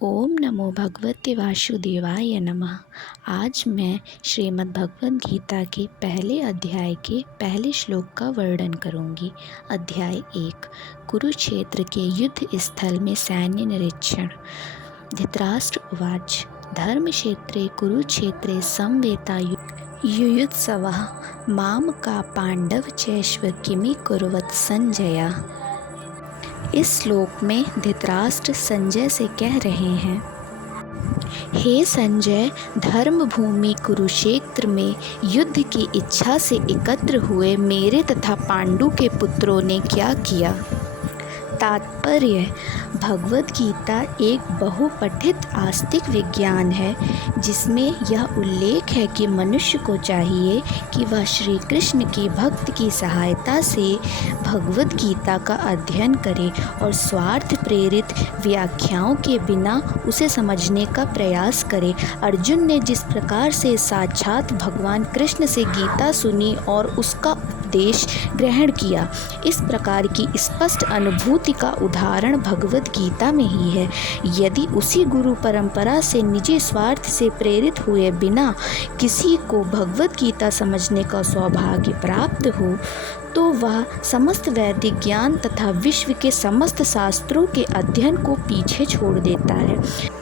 ओम नमो भगवते वासुदेवाय नमः। आज मैं श्रीमद् भगवद गीता के पहले अध्याय के पहले श्लोक का वर्णन करूंगी। अध्याय 1। कुरुक्षेत्र के युद्ध स्थल में सैन्य निरीक्षण। धृतराष्ट्र उवाच धर्मक्षेत्रे कुरुक्षेत्रे समवेता युयुत्सवः माम का पांडव चैश्व किमि कुर्वत संजय। इस श्लोक में धृतराष्ट्र संजय से कह रहे हैं, हे संजय, धर्म भूमि कुरुक्षेत्र में युद्ध की इच्छा से एकत्र हुए मेरे तथा पांडु के पुत्रों ने क्या किया। तात्पर्य: भगवद गीता एक बहुपठित आस्तिक विज्ञान है जिसमें यह उल्लेख है कि मनुष्य को चाहिए कि वह श्री कृष्ण की भक्त की सहायता से भगवद गीता का अध्ययन करे और स्वार्थ प्रेरित व्याख्याओं के बिना उसे समझने का प्रयास करे। अर्जुन ने जिस प्रकार से साक्षात भगवान कृष्ण से गीता सुनी और उसका उपदेश ग्रहण किया, इस प्रकार की स्पष्ट अनुभूति का उदाहरण भगवद गीता में ही है। यदि उसी गुरु परंपरा से निजी स्वार्थ से प्रेरित हुए बिना किसी को भगवद गीता समझने का सौभाग्य प्राप्त हो तो वह समस्त वैदिक ज्ञान तथा विश्व के समस्त शास्त्रों के अध्ययन को पीछे छोड़ देता है।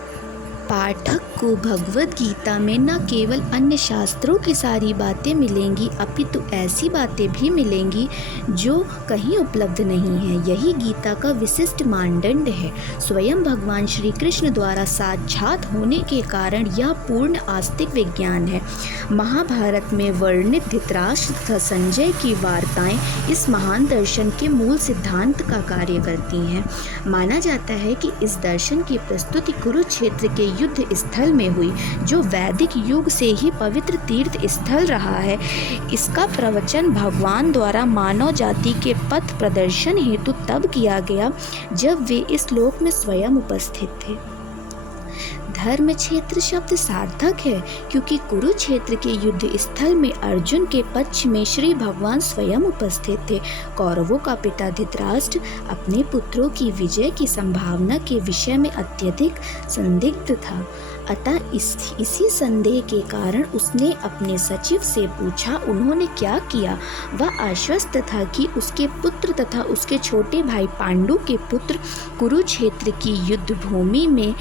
पाठक को भगवद गीता में न केवल अन्य शास्त्रों की सारी बातें मिलेंगी अपितु ऐसी बातें भी मिलेंगी जो कहीं उपलब्ध नहीं है। यही गीता का विशिष्ट मानदंड है। स्वयं भगवान श्री कृष्ण द्वारा साक्षात होने के कारण यह पूर्ण आस्तिक विज्ञान है। महाभारत में वर्णित धृतराष्ट्र तथा संजय की वार्ताएं इस महान दर्शन के मूल सिद्धांत का कार्य करती हैं। माना जाता है कि इस दर्शन की प्रस्तुति कुरुक्षेत्र के युद्ध स्थल में हुई, जो वैदिक युग से ही पवित्र तीर्थ स्थल रहा है। इसका प्रवचन भगवान द्वारा मानव जाति के पथ प्रदर्शन हेतु तब किया गया जब वे इस लोक में स्वयं उपस्थित थे। धर्म क्षेत्र शब्द सार्थक है क्योंकि कुरुक्षेत्र के युद्ध स्थल में अर्जुन के पक्ष में श्री भगवान स्वयं उपस्थित थे। कौरवों का पिता धृतराष्ट्र अपने पुत्रों की विजय की संभावना के विषय में अत्यधिक संदिग्ध था। अतः इसी संदेह के कारण उसने अपने सचिव से पूछा। उन्होंने क्या किया? वह आश्वस्त था कि उसके पुत्र तथा उसके छोटे भाई पांडु के पुत्र कुरुक्षेत्र की युद्ध भूमि में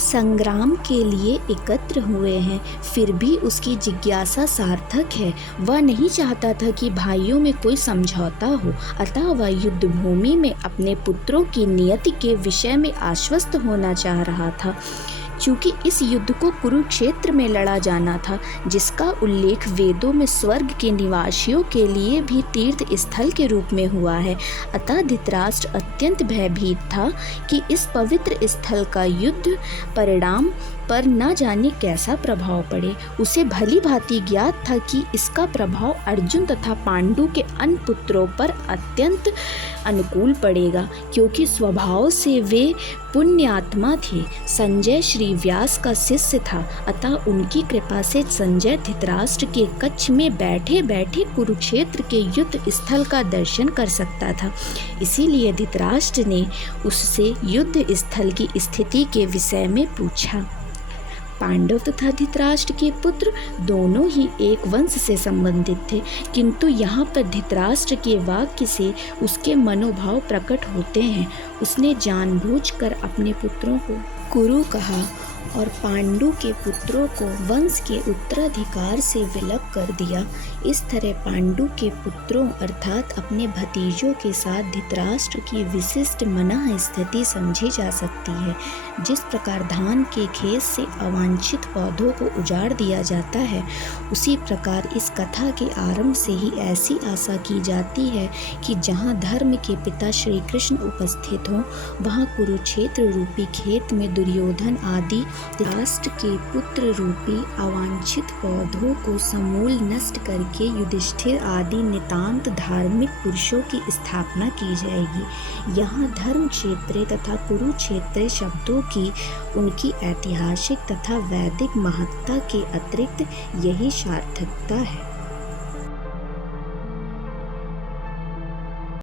संग्राम के लिए एकत्र हुए हैं। फिर भी उसकी जिज्ञासा सार्थक है। वह नहीं चाहता था कि भाइयों में कोई समझौता हो, अतः वह युद्ध भूमि में अपने पुत्रों की नियति के विषय में आश्वस्त होना चाह रहा था। चूँकि इस युद्ध को कुरुक्षेत्र में लड़ा जाना था, जिसका उल्लेख वेदों में स्वर्ग के निवासियों के लिए भी तीर्थ स्थल के रूप में हुआ है, अतः धृतराष्ट्र अत्यंत भयभीत था कि इस पवित्र स्थल का युद्ध परिणाम पर न जाने कैसा प्रभाव पड़े। उसे भली भांति ज्ञात था कि इसका प्रभाव अर्जुन तथा पांडु के अन्य पुत्रों पर अत्यंत अनुकूल पड़ेगा, क्योंकि स्वभाव से वे पुण्यात्मा थे। संजय श्री व्यास का शिष्य था, अतः उनकी कृपा से संजय धृतराष्ट्र के कक्ष में बैठे बैठे कुरुक्षेत्र के युद्ध स्थल का दर्शन कर सकता था। इसीलिए धृतराष्ट्र ने उससे युद्ध स्थल की स्थिति के विषय में पूछा। पांडव तथा धृतराष्ट्र के पुत्र दोनों ही एक वंश से संबंधित थे, किंतु यहाँ पर धृतराष्ट्र के वाक्य से उसके मनोभाव प्रकट होते हैं। उसने जानबूझकर अपने पुत्रों को कुरु कहा और पांडु के पुत्रों को वंश के उत्तराधिकार से विलग कर दिया। इस तरह पांडु के पुत्रों अर्थात अपने भतीजों के साथ धृतराष्ट्र की विशिष्ट मनः स्थिति समझी जा सकती है। जिस प्रकार धान के खेत से अवांछित पौधों को उजाड़ दिया जाता है, उसी प्रकार इस कथा के आरंभ से ही ऐसी आशा की जाती है कि जहाँ धर्म के पिता श्री कृष्ण उपस्थित हों, वहाँ कुरुक्षेत्र रूपी खेत में दुर्योधन आदि धृतराष्ट्र के पुत्र रूपी अवांछित पौधों को समूल नष्ट करके युधिष्ठिर आदि नितांत धार्मिक पुरुषों की स्थापना की जाएगी। यहाँ धर्म क्षेत्र तथा कुरुक्षेत्र शब्दों की उनकी ऐतिहासिक तथा वैदिक महत्ता के अतिरिक्त यही सार्थकता है।